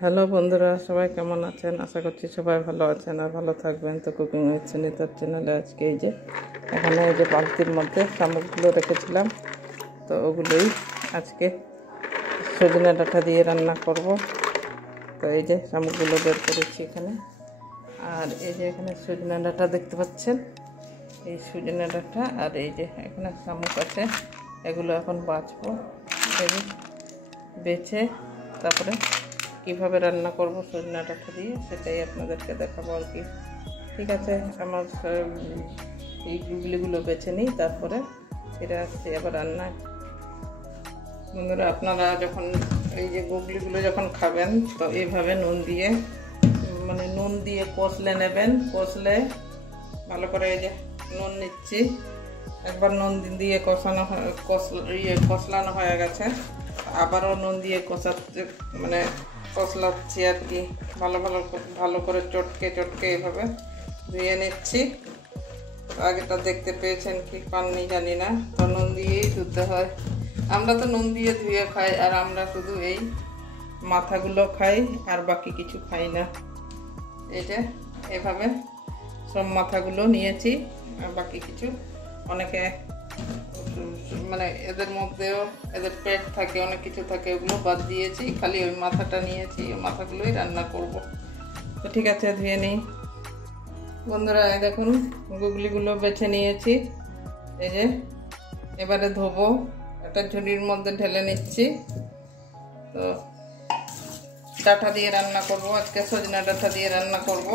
Hello বন্ধুরা, সবাই কেমন আছেন? আশা করছি সবাই ভালো আছেন আর ভালো থাকবেন। তো কুকিং উইথ সুনিতার চ্যানেলে আজকে এখানে এই যে বালতির মধ্যে শামুকগুলো রেখেছিলাম, তো ওগুলোই আজকে সজনে ডাঁটা দিয়ে রান্না করব। তো এই যে শামুকগুলো বের করেছি এখানে, আর এই যে এখানে সজনে ডাঁটা দেখতে পাচ্ছেন, এই সজনে ডাঁটা আর এই যে এখানে শামুক আছে, এগুলো এখন বাছবো। বেছে তারপরে কীভাবে রান্না করব সজনে ডাঁটা দিয়ে সেটাই আপনাদেরকে দেখাবো আর কি। ঠিক আছে, আমার এই গুগলিগুলো বেছে নিই, তারপরে ফিরে আসছি আবার রান্নায়। বন্ধুরা, আপনারা যখন এই যে গুগলিগুলো যখন খাবেন, তো এইভাবে নুন দিয়ে কষলে নেবেন। কষলে ভালো করে এই যে নুন নিচ্ছি, একবার নুন দিয়ে কষলানো হয়ে গেছে, আবারও নুন দিয়ে কষলাচ্ছি আর কি। ভালো করে চটকে এইভাবে ধুয়ে নিচ্ছি। আগেটা দেখতে পেয়েছেন কি পাননি জানি না, তো নুন দিয়েই ধুতে হয়। আমরা তো নুন দিয়ে ধুয়ে খাই, আর আমরা শুধু এই মাথাগুলো খাই আর বাকি কিছু খাই না। এই যে এভাবে সব মাথাগুলো নিয়েছি, আর বাকি কিছু অনেকে এদের মধ্যেও এদের পেট থাকে, অনেক কিছু থাকে, ওগুলো বাদ দিয়েছি, খালি ওই মাথাটা নিয়েছি। ওই মাথাগুলোই রান্না করব। তো ঠিক আছে, ধুয়ে নিই। বন্ধুরা, এই দেখুন গুগলিগুলো বেছে নিয়েছি। এই যে এবারে ধোবো, একটা ঝুড়ির মধ্যে ঢেলে নিচ্ছি। তো ডাঁটা দিয়ে রান্না করব আজকে, সজনা ডাঁটা দিয়ে রান্না করব।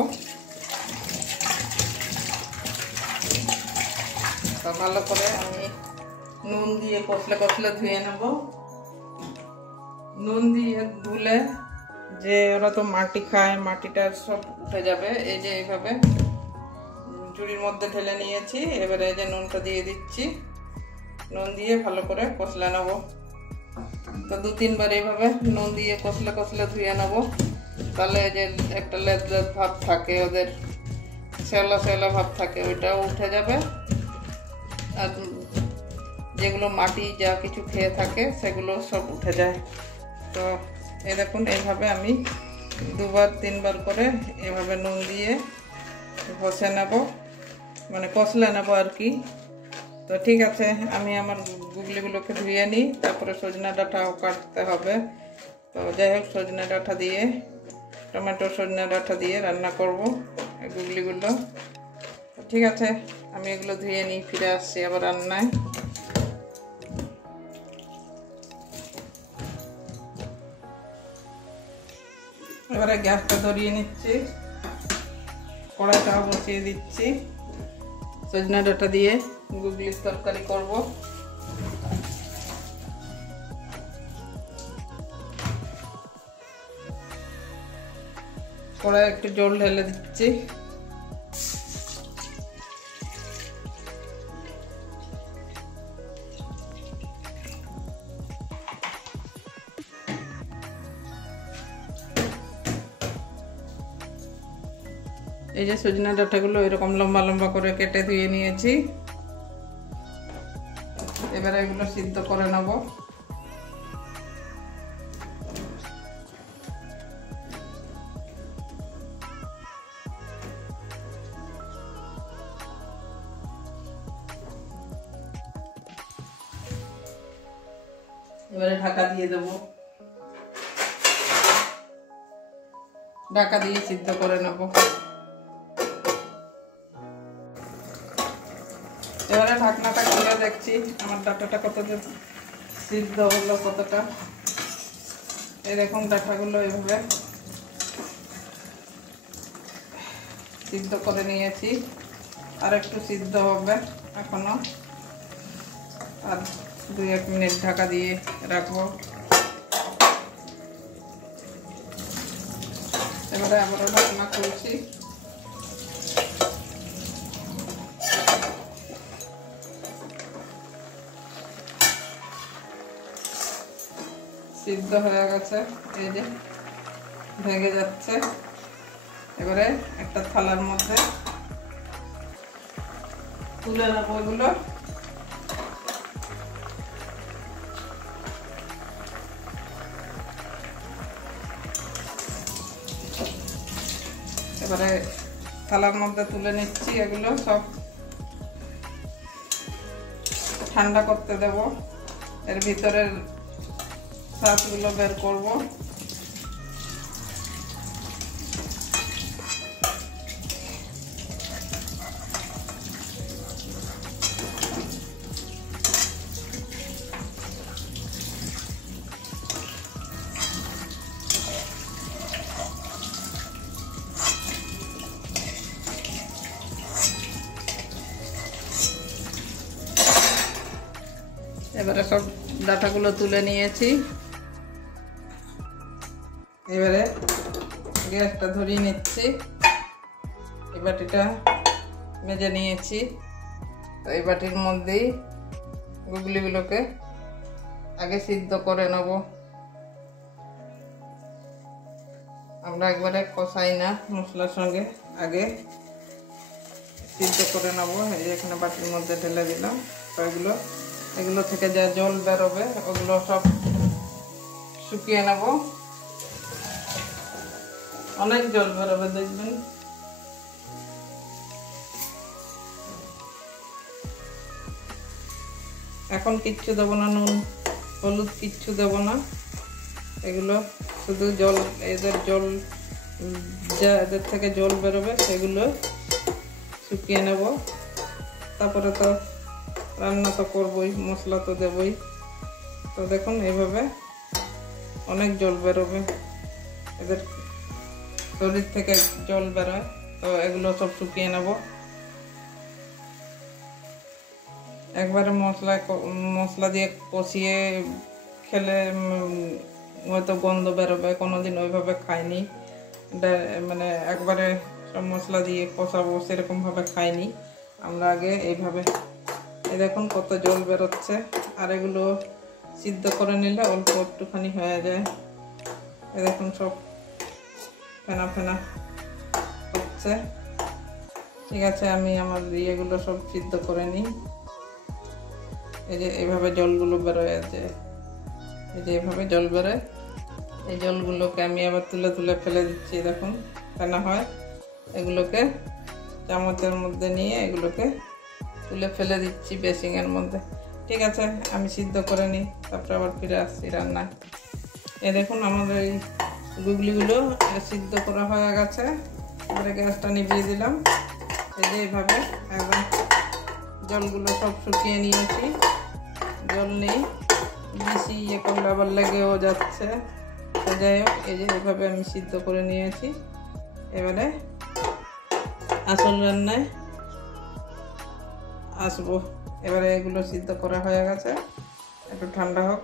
তো ভালো করে আমি নুন দিয়ে কষলে ধুয়ে নেব। নুন দিয়ে ধুলে যে ওরা তো মাটি খায়, মাটিটা সব উঠে যাবে। এই যে এইভাবে ঝুড়ির মধ্যে ঢেলে নিয়েছি। এবারে এই যে নুনটা দিয়ে দিচ্ছি, নুন দিয়ে ভালো করে কষলে নেব। তো 2-3 বার এইভাবে নুন দিয়ে কষলে ধুয়ে নেব। তাহলে যে একটা লেদ ভাব থাকে, ওদের শ্যাওলা ভাব থাকে, ওইটাও উঠে যাবে। আর যেগুলো মাটি যা কিছু খেয়ে থাকে সেগুলো সব উঠে যায়। তো এই দেখুন এইভাবে আমি 2-3 বার করে এভাবে নুন দিয়ে ঘষে নেব, কষলে নেব আর কি। তো ঠিক আছে, আমি আমার গুগলিগুলোকে ধুয়ে নিই, তারপরে সজনা ডাঁটাও কাটতে হবে। তো যাই হোক, সজনা ডাঁটা দিয়ে টমেটো সজনা ডাঁটা দিয়ে রান্না করব এই গুগলিগুলো। ঠিক আছে, আমি এগুলো ধুয়ে নিই, ফিরে আসছি আবার রান্নায়। এবারে গ্যাসটা ধরিয়ে নিচ্ছি, কড়াইটাও বসিয়ে দিচ্ছি। সজনা ডাঁটা দিয়ে গুগলির তরকারি করব। কড়াই একটু জল ঢেলে দিচ্ছি। এই যে সজনা ডাঁটাগুলো এরকম লম্বা করে কেটে ধুয়ে নিয়েছি। এবারে এগুলো সিদ্ধ করে নেব। এবারে ঢাকা দিয়ে দেব, ঢাকা দিয়ে সিদ্ধ করে নেব। এবারে ঢাকনাটা খুলে দেখছি আমার ডাঁটাটা কতটা সিদ্ধ হলো, কতটা। এই দেখুন ডাঁটাগুলো এভাবে সিদ্ধ করে নিয়েছি, আর একটু সিদ্ধ হবে এখনো, আর 2-1 মিনিট ঢাকা দিয়ে রাখবো। এবারে আবারও ঢাকনা খুলছি। সিদ্ধ হয়ে গেছে, এই যে ভেঙে যাচ্ছে। এবারে একটা থালার মধ্যে তুলে নেব এগুলো। এবারে থালার মধ্যে তুলে নিচ্ছি। এগুলো সব ঠান্ডা করতে দেব, এর ভিতরের শাঁসগুলো বের করব। এবারে সব ডাঁটাগুলো তুলে নিয়েছি। এবারে গ্যাসটা ধরিয়ে নিচ্ছি। এই বাটিটা মেজে নিয়েছি, এই বাটির মধ্যেই গুগলিগুলোকে আগে সিদ্ধ করে নেব। আমরা একবারে কষাই না, মশলার সঙ্গে আগে সিদ্ধ করে নেব। এই এখানে বাটির মধ্যে ঢেলে দিলাম। এগুলো থেকে যা জল বেরোবে ওগুলো সব শুকিয়ে নেব। অনেক জল বেরোবে দেখবেন। এখন কিচ্ছু দেবো না, নুন হলুদ কিচ্ছু দেবো না। এগুলো শুধু জল, এদের থেকে জল বেরোবে সেগুলো শুকিয়ে নেব। তারপরে তো রান্না তো করবই, মশলা তো দেবই। তো দেখুন এইভাবে অনেক জল বেরোবে, এদের শরীর থেকে জল বেরোয়। তো এগুলো সব শুকিয়ে নেব। একবারে মশলা দিয়ে কষিয়ে খেলে হয়তো গন্ধ বেরোবে, কোনোদিন ওইভাবে খাইনি। মানে একবারে সব মশলা দিয়ে কষাবো সেরকমভাবে খাইনি আমরা আগে। এইভাবে এই দেখুন কত জল বেরোচ্ছে। আর এগুলো সিদ্ধ করে নিলে অল্প একটুখানি হয়ে যায়। এই দেখুন সব ফেনা ফেনা হচ্ছে। ঠিক আছে, আমি আমার ইয়েগুলো সব সিদ্ধ করে নিই। এই যে এইভাবে জলগুলো বেরোয় আছে, এই যে এইভাবে জল বেরোয়। এই জলগুলোকে আমি আবার তুলে তুলে ফেলে দিচ্ছি। দেখুন ফেনা হয়। এগুলোকে চামচের মধ্যে নিয়ে এগুলোকে তুলে ফেলে দিচ্ছি বেসিংয়ের মধ্যে। ঠিক আছে, আমি সিদ্ধ করে নিই, তারপরে আবার ফিরে আসছি রান্নায়। এই দেখুন আমাদের এই গুগলিগুলো সিদ্ধ করা হয়ে গেছে। এবারে গ্যাসটা নিভিয়ে দিলাম। এই যে এইভাবে একদম জলগুলো সব শুকিয়ে নিয়েছি। জল নেই, বেশি ইয়ে করলে আবার লেগেও যাচ্ছে। তো যাই হোক, এই যে এইভাবে আমি সিদ্ধ করে নিয়েছি। এবারে আসল রান্নায় আসবো। এবারে এগুলো সিদ্ধ করা হয়ে গেছে, একটু ঠান্ডা হোক,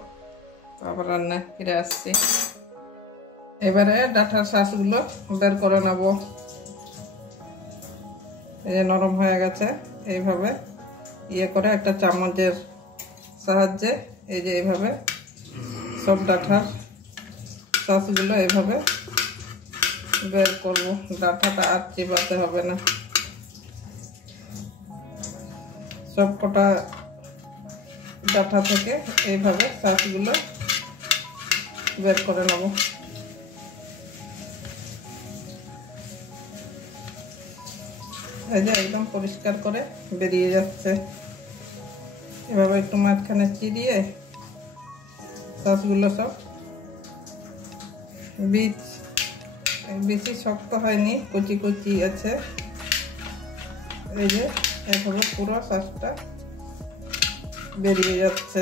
আবার রান্নায় ফিরে আসছি। এবারে ডাঁটার শাঁসগুলো বের করে নেব। এই যে নরম হয়ে গেছে, এইভাবে ইয়ে করে একটা চামচের সাহায্যে এই যে এইভাবে সব ডাঁটার শাঁসগুলো এইভাবে বের করব। ডাঁটাটা আর চিবাতে হবে না, সব কটা ডাঁটা থেকে এইভাবে শাঁসগুলো বের করে নেব। এই যে একদম পরিষ্কার করে বেরিয়ে যাচ্ছে। এভাবে একটু মাঝখানে চিরিয়ে শাঁসগুলো সব, বীজ বেশি শক্ত হয়নি, কুচি কুচি আছে। এই যে এভাবে পুরো শাঁসটা বেরিয়ে যাচ্ছে।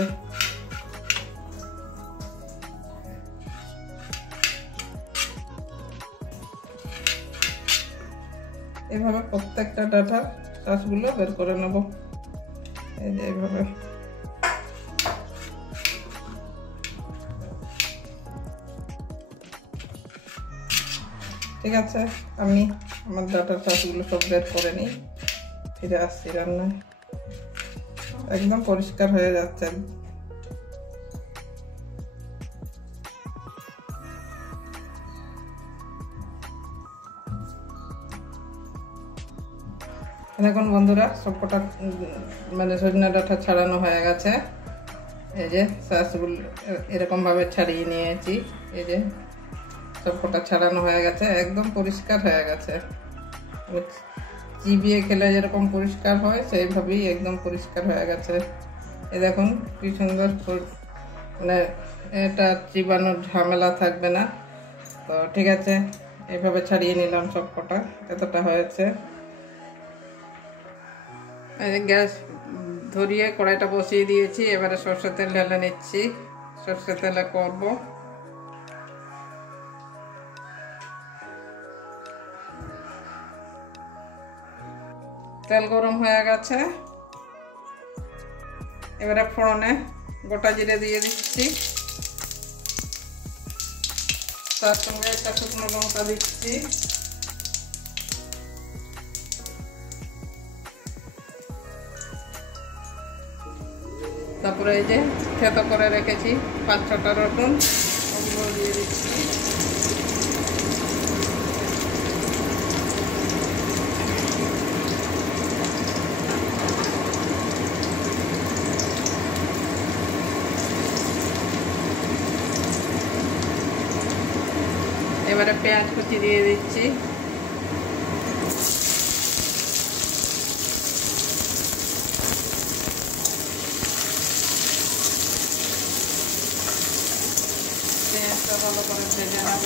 এভাবে প্রত্যেকটা ডাঁটার শাঁসগুলো বের করে নেব। এই যে এইভাবে ঠিক আছে, আমি আমার ডাঁটার শাঁসগুলো সব বের করে নিই, ফিরে আসছি রান্নায়। একদম পরিষ্কার হয়ে যাচ্ছে। দেখুন বন্ধুরা, সবকটা মানে সজনা ডাঁটা ছাড়ানো হয়ে গেছে। এই যে শাঁসগুলো এরকম ভাবে ছাড়িয়ে নিয়েছি। এই যে সবকটা ছাড়ানো হয়ে গেছে, একদম পরিষ্কার হয়ে গেছে। চিবিয়ে খেলে যেরকম পরিষ্কার হয় সেইভাবেই একদম পরিষ্কার হয়ে গেছে। এই দেখুন কি সুন্দর, মানে এটা চিবানোর ঝামেলা থাকবে না। তো ঠিক আছে, এইভাবে ছাড়িয়ে নিলাম সব কটা, এতটা হয়েছে। গ্যাস ধরিয়ে কড়াইটা বসিয়ে দিয়েছি, এবারে সরষের তেল ঢেলে নিচ্ছি। সরষের তেলে করব। তেল গরম হয়ে গেছে, এবারে ফোড়নে গোটা জিরে দিয়ে দিচ্ছি, তার সঙ্গে একটা শুকনো লঙ্কা দিচ্ছি, তারপরে এই যে থেতো করে রেখেছি 5-6টা রসুন, ওগুলো দিয়ে দিচ্ছি। এবারে পেঁয়াজ কুচি দিয়ে দিচ্ছি, পেঁয়াজটা ভালো করে ভেজে নেব।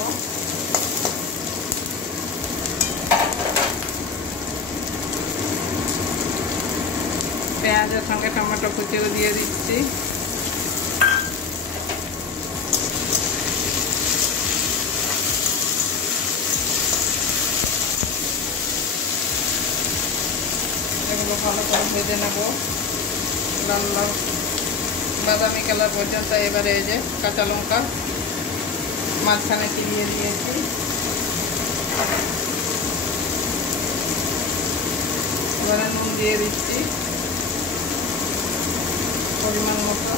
পেঁয়াজের সঙ্গে টমেটো কুচিও দিয়ে দিচ্ছি। এগুলো ভালো করে ভেজে নেব লাল লাল বাদামি কালার পর্যন্ত। এবারে এই যে কাঁচা লঙ্কা মাঝখানে চিরিয়ে দিয়েছি, এবারে নুন দিয়ে দিচ্ছি পরিমাণ মতো।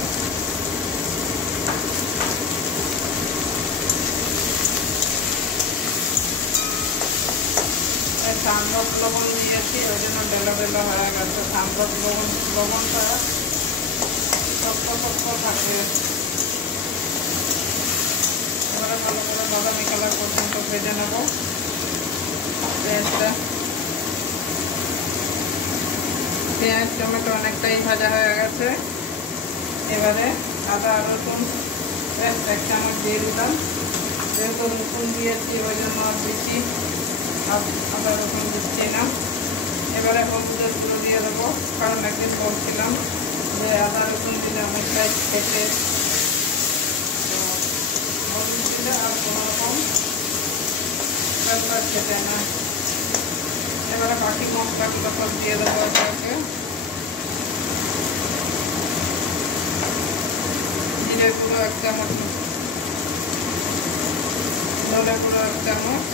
ঠান্ডা লবণ দিয়েছি, ওই জন্য বেলা বেলা হয়ে গেছে। ঠান্ডা লবণটা শক্ত শক্ত থাকে। এবারে ভালো করে বাদামি কালার পর্যন্ত ভেজে নেব পেঁয়াজটা। পেঁয়াজ টমেটো অনেকটাই ভাজা হয়ে গেছে, এবারে আদা রসুন পেস্ট 1 চামচ দিয়ে দিলাম। যেহেতু রসুন দিয়েছি ওই জন্য বেশি আদা রসুন দিচ্ছি না। এবারে হলুদের গুঁড়ো দিয়ে দেবো, কারণ একদিন বলছিলাম যে আদা রসুন দিলে অনেকটাই খেতে, তো হলুদ দিলে আর কোনো রকম ব্যাপার খেতে না। এবারে বাকি মশলাগুলো সব দিয়ে দেবো এটাকে। জিরে গুঁড়ো 1 চামচ, ধনে গুঁড়ো 1 চামচ,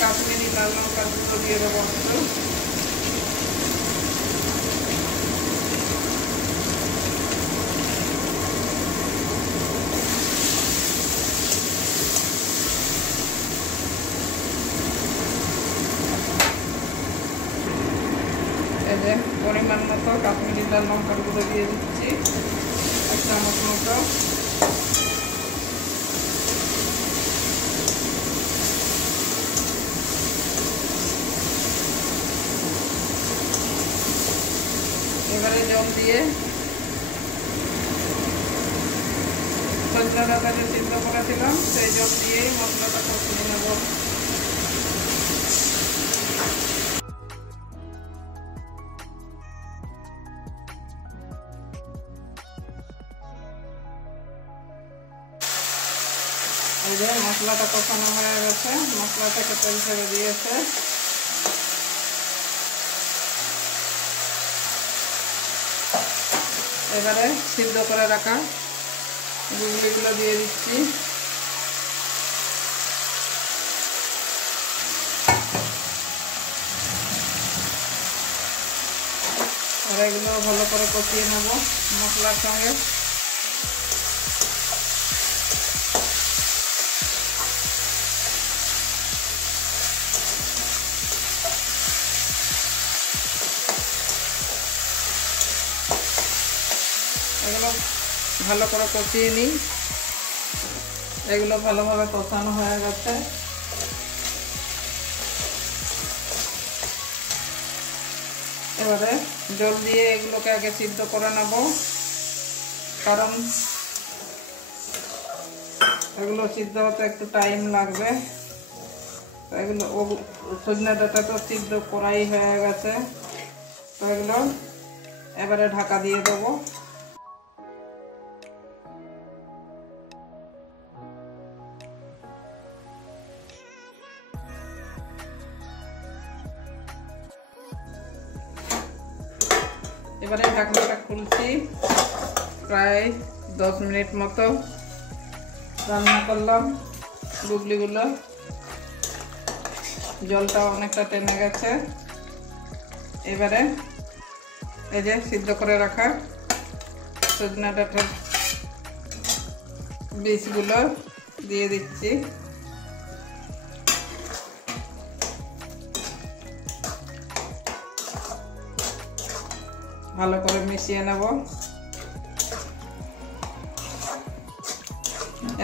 কাশ্মীরি লাল লঙ্কা গুঁড়ো দিয়ে দেবো একটু। এই যে পরিমাণ মতো কাশ্মীরি লাল লঙ্কার গুঁড়ো দিয়ে দিচ্ছি 1 চামচ মতো। এবারে জল দিয়ে সজনা ডাঁটাকে সিদ্ধ করেছিলাম সেই জল দিয়েই মশলাটা কষিয়ে নেব। এই যে মশলাটা কষানো হয়ে গেছে, মশলা থেকে তেল ছেড়ে দিয়েছে। এবারে সিদ্ধ করে রাখা গুগলিগুলো দিয়ে দিচ্ছি। আর এগুলো ভালো করে কষিয়ে নেব মশলার সঙ্গে। ভালো করে কষিয়ে নিই। এগুলো ভালোভাবে কষানো হয়ে গেছে। এবারে জল দিয়ে এগুলোকে আগে সিদ্ধ করে নেব, কারণ এগুলো সিদ্ধ হতে একটু টাইম লাগবে। এগুলো সজনে ডাঁটা তো সিদ্ধ করাই হয়ে গেছে, তো এগুলো এবারে ঢাকা দিয়ে দেবো। এবারে ঢাকনাটা খুলছি। প্রায় 10 মিনিট মতো রান্না করলাম গুগলিগুলো। জলটা অনেকটা টেনে গেছে। এবারে এই যে সিদ্ধ করে রাখা সজনে ডাঁটার বীজগুলো দিয়ে দিচ্ছি। ভালো করে মিশিয়ে নেব।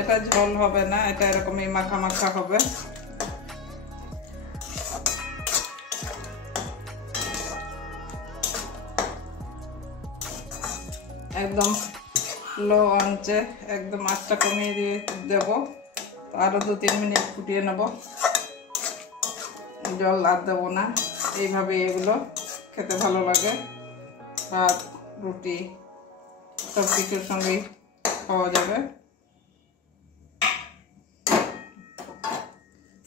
এটা ঝোল হবে না, এটা এরকমই মাখা মাখা হবে। একদম লো আঁচে একদম আঁচটা কমিয়ে দিয়ে দেব। আরো 2-3 মিনিট ফুটিয়ে নেব। জল আর দেবো না। এইভাবে এগুলো খেতে ভালো লাগে। ভাত, রুটি সব কিছুর সঙ্গেই খাওয়া যাবে।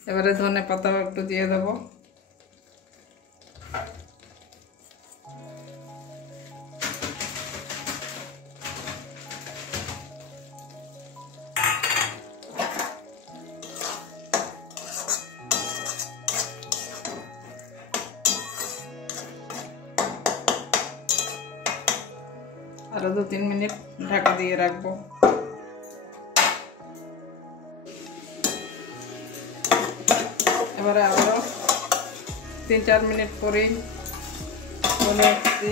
এবারে ধনে পাতাও একটু দিয়ে দেবো। আরো 2-3 মিনিট ঢাকা দিয়ে রাখবো। এবারে আবারও 3-4 মিনিট পরেই চলে আসছি।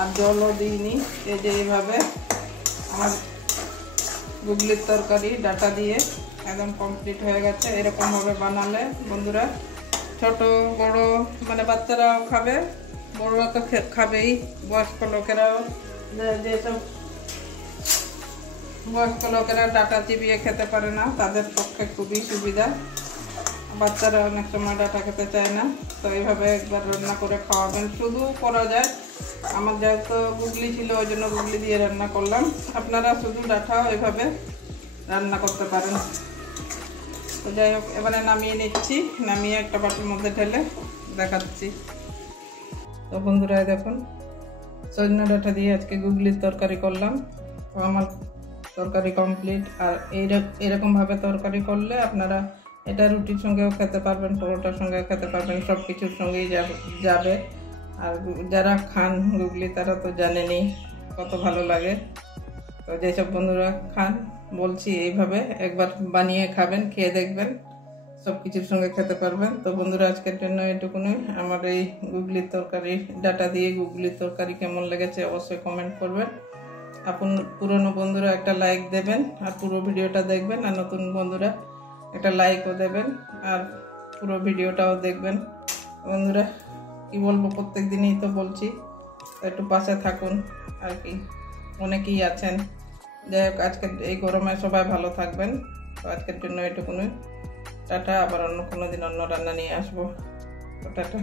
আর জলও দিইনি। এই যে এইভাবে আমার গুগলির তরকারি ডাঁটা দিয়ে একদম কমপ্লিট হয়ে গেছে। এরকমভাবে বানালে বন্ধুরা ছোট বড় মানে বাচ্চারাও খাবে, বড়রা তো খাবেই, বয়স্ক লোকেরাও, যেসব বয়স্ক লোকেরা ডাঁটা চিবিয়ে খেতে পারে না তাদের পক্ষে খুবই সুবিধা। বাচ্চারা অনেক সময় ডাঁটা খেতে চায় না, তো এইভাবে একবার রান্না করে খাওয়াবেন। শুধু করা যায়, আমার যেহেতু গুগলি ছিল ওই জন্য গুগলি দিয়ে রান্না করলাম। আপনারা শুধু ডাঁটাও এভাবে রান্না করতে পারেন। তো যাই হোক, এবারে নামিয়ে নিচ্ছি। নামিয়ে একটা বাটির মধ্যে ঢেলে দেখাচ্ছি। তো বন্ধুরা দেখুন, সজনে ডাঁটা দিয়ে আজকে গুগলির তরকারি করলাম। তো আমার তরকারি কমপ্লিট। আর এরকমভাবে তরকারি করলে আপনারা এটা রুটির সঙ্গেও খেতে পারবেন, পরোটার সঙ্গেও খেতে পারবেন, সব কিছুর সঙ্গেই যাবে। আর যারা খান গুগলি তারা তো জানেনই কত ভালো লাগে। তো যেসব বন্ধুরা খান বলছি এইভাবে একবার বানিয়ে খাবেন, খেয়ে দেখবেন, সব কিছুর সঙ্গে খেতে পারবেন। তো বন্ধুরা আজকের জন্য এটুকুনি। আমার এই গুগলির তরকারি, ডাঁটা দিয়ে গুগলির তরকারি কেমন লেগেছে অবশ্যই কমেন্ট করবেন। পুরনো বন্ধুরা একটা লাইক দেবেন আর পুরো ভিডিওটা দেখবেন। আর নতুন বন্ধুরা একটা লাইকও দেবেন আর পুরো ভিডিওটাও দেখবেন। বন্ধুরা কি বলবো, প্রত্যেক দিনই তো বলছি, একটু পাশে থাকুন আর কি। অনেকেই আছেন। যাই হোক, আজকের এই গরমে সবাই ভালো থাকবেন। তো আজকের জন্য এটুকুনি। টাটা। আবার অন্য কোনো দিন অন্য রান্না নিয়ে আসবো। টাটা।